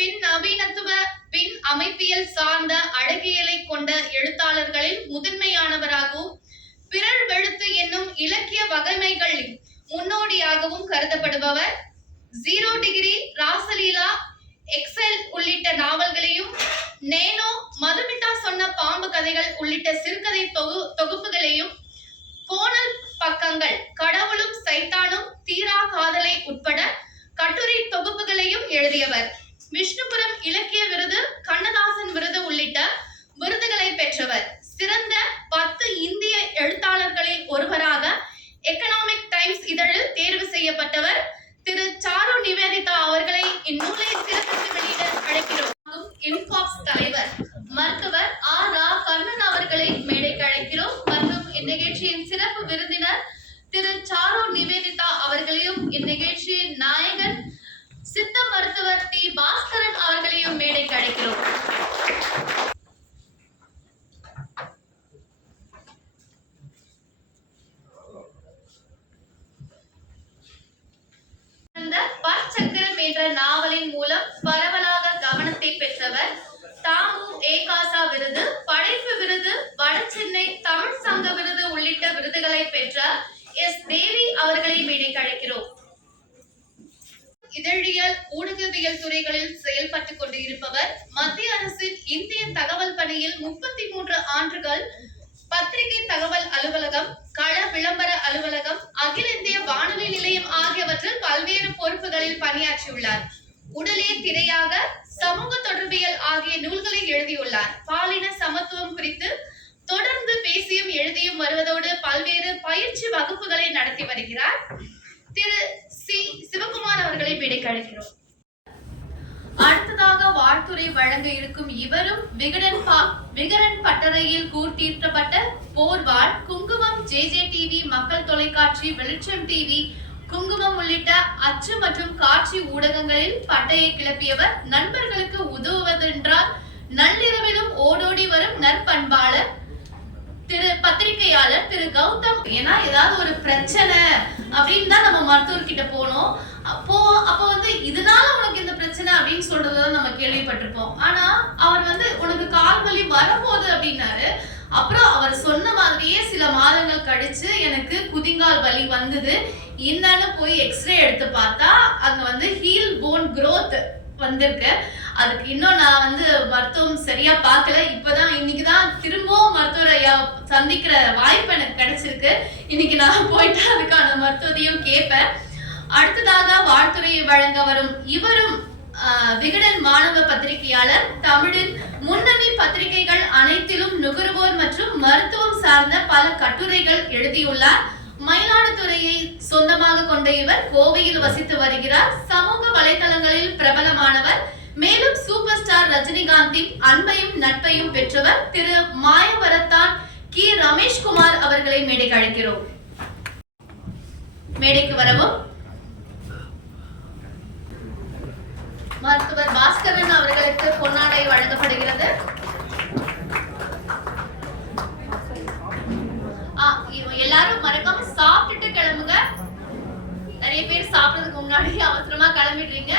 பின் நவீனத்துவ பின் அமைப்பியல் சார்ந்த அழகியலை கொண்ட எழுத்தாளர்களில் முதன்மையானவராகவும் பிறர் வெழுத்து என்னும் இலக்கிய வகைமைகளின் முன்னோடியாகவும் கருதப்படுபவர். 0 டிகிரி, ராசலீலா, எக்ஸல் உள்ளிட்ட நாவல்களையும், நேனோ, மதுமிதா சொன்ன பாம்பு கதைகள் உள்ளிட்ட சிறுகதை தொகுப்புகளையும், கோணல் பக்கங்கள், கடவுளும் சைத்தானும், தீரா காதலை உட்பட கட்டுரை தொகுப்புகளையும் எழுதியவர். விஷ்ணுபுரம் இலக்கிய விருது, கண்ணதாசன் விருது உள்ளிட்ட விருதுகளை பெற்றவர். சிறந்த 10 இந்திய எழுத்தாளர்களில் ஒருவராக எக்கனாமிக் டைம்ஸ் இதழில் தேர்வு செய்யப்பட்டவர். திரு சாரு நிவேதிதா அவர்களை இந்நூலை சிறப்பித்து வெளியிட அழைக்கிறோம். இன்பாக்ஸ் தலைவர் மருத்துவர் ரா. கர்ணன் அவர்களை மேடைக்கு அழைக்கிறோம். மற்றும் இந்நிகழ்ச்சியின் சிறப்பு விருந்தினர் திரு சாரு நிவேதிதா அவர்களையும், இந்நிகழ்ச்சியின் நாயகன் சித்த மருத்துவர் டி. பாஸ்கரன் அவர்களையும் மேடைக்கு அழைக்கிறோம். பற்சக்கரம் என்ற நாவலின் மூலம் பரவலாக கவனத்தை பெற்றவர். தாமு ஏகாசா விருது, படைப்பு விருது, வடசென்னை தமிழ் சங்க விருது உள்ளிட்ட விருதுகளை பெற்ற எஸ். தேவி அவர்களை மேடைக்கு அழைக்கிறோம். இதழியல், ஊடகவியல் துறைகளில் செயல்பட்டுக் கொண்டு இருப்பவர். மத்திய அரசின் இந்திய தகவல் பணியில் 33 ஆண்டுகள், பத்திரிகை தகவல் அலுவலகம், கள விளம்பர அலுவலகம், அகில இந்திய வானொலி நிலையம் ஆகியவற்றில் பல்வேறு பொறுப்புகளில் பணியாற்றியுள்ளார். உடலே திரையாக, சமூக தொடர்பியல் ஆகிய நூல்களை எழுதியுள்ளார். பாலின சமத்துவம் குறித்து தொடர்ந்து பேசியும் எழுதியும் வருவதோடு பல்வேறு பயிற்சி வகுப்புகளை நடத்தி வருகிறார். திரு சி. சிவகுமார் அவர்களை மேடைக்கு அழைக்கிறோம். அடுத்ததாக வாழ்த்துரை வழங்க இருக்கும் இவரும் விகடன் பட்டறையில் கூர்த்தீட்டப்பட்ட போர்வாள், குங்குமம், ஜே டிவி, மக்கள் தொலைக்காட்சி, வெளிச்சம் டிவி, குங்குமம் உள்ளிட்ட அச்சு மற்றும் காட்சி ஊடகங்களில் பட்டையை கிளப்பியவர். நண்பர்களுக்கு உதவுவதென்றால் நள்ளிரவிலும் ஓடோடி வரும் நற்பண்பாளர் திரு பத்திரிகையாளர் திரு கௌதம். ஏன்னா ஏதாவது ஒரு பிரச்சனை அப்படின்னு தான் நம்ம மருத்துவர்கிட்ட போனோம். அப்போ வந்து இதனால உனக்கு இந்த பிரச்சனை அப்படின்னு சொல்றதுதான் நம்ம கேள்விப்பட்டிருப்போம். ஆனா அவர் உனக்கு கால் வலி வரப்போகுது அப்படின்னாரு. அப்புறம் அவர் சொன்ன மாதிரியே சில மாதங்கள் கழிச்சு எனக்கு குதிங்கால் வலி வந்தது. என்னன்னு போய் எக்ஸ்ரே எடுத்து பார்த்தா அங்க ஹீல் போன் growth வந்திருக்கு. அதுக்கு இன்னும் நான் மருத்துவம் சரியா பார்க்கல. இப்பதான் இன்னைக்குதான் திரும்பவும் மருத்துவரை சந்திக்கிற வாய்ப்பு எனக்கு கிடைச்சிருக்கு. இன்னைக்கு நான் போயிட்டு அதுக்கான மருத்துவத்தையும் கேட்பேன். அடுத்ததாக வாழ்த்துறையை வழங்க வரும் இவரும் விகடன் மாணவ பத்திரிகையாளர். தமிழின் முன்னணி பத்திரிகைகள் அனைத்திலும் நுகர்வோர் மற்றும் மருத்துவம் சார்ந்த பல கட்டுரைகள் எழுதியுள்ளார். மயிலாடுதுறையை சொந்தமாக கொண்ட இவர் கோவையில் வசித்து வருகிறார். சமூக வலைதளங்களில் பிரபலமானவர். மேலும் சூப்பர் ஸ்டார் ரஜினிகாந்தின் அன்பையும் நட்பையும் பெற்றவர். திரு மாயவரத்தான் கி. ரமேஷ்குமார் அவர்களை மேடைக்கு அழைக்கிறோம். மேடைக்கு வரவும் மருத்துவர் பாஸ்கரன் அவர்களுக்கு பொன்னாடை வழங்கப்படுகிறது. எல்லாரும் மறக்காம சாப்பிட்டுட்டு கிளம்புங்க. நிறைய பேர் சாப்பிடுறதுக்கு முன்னாடி அவசரமா கிளம்பிடுறீங்க.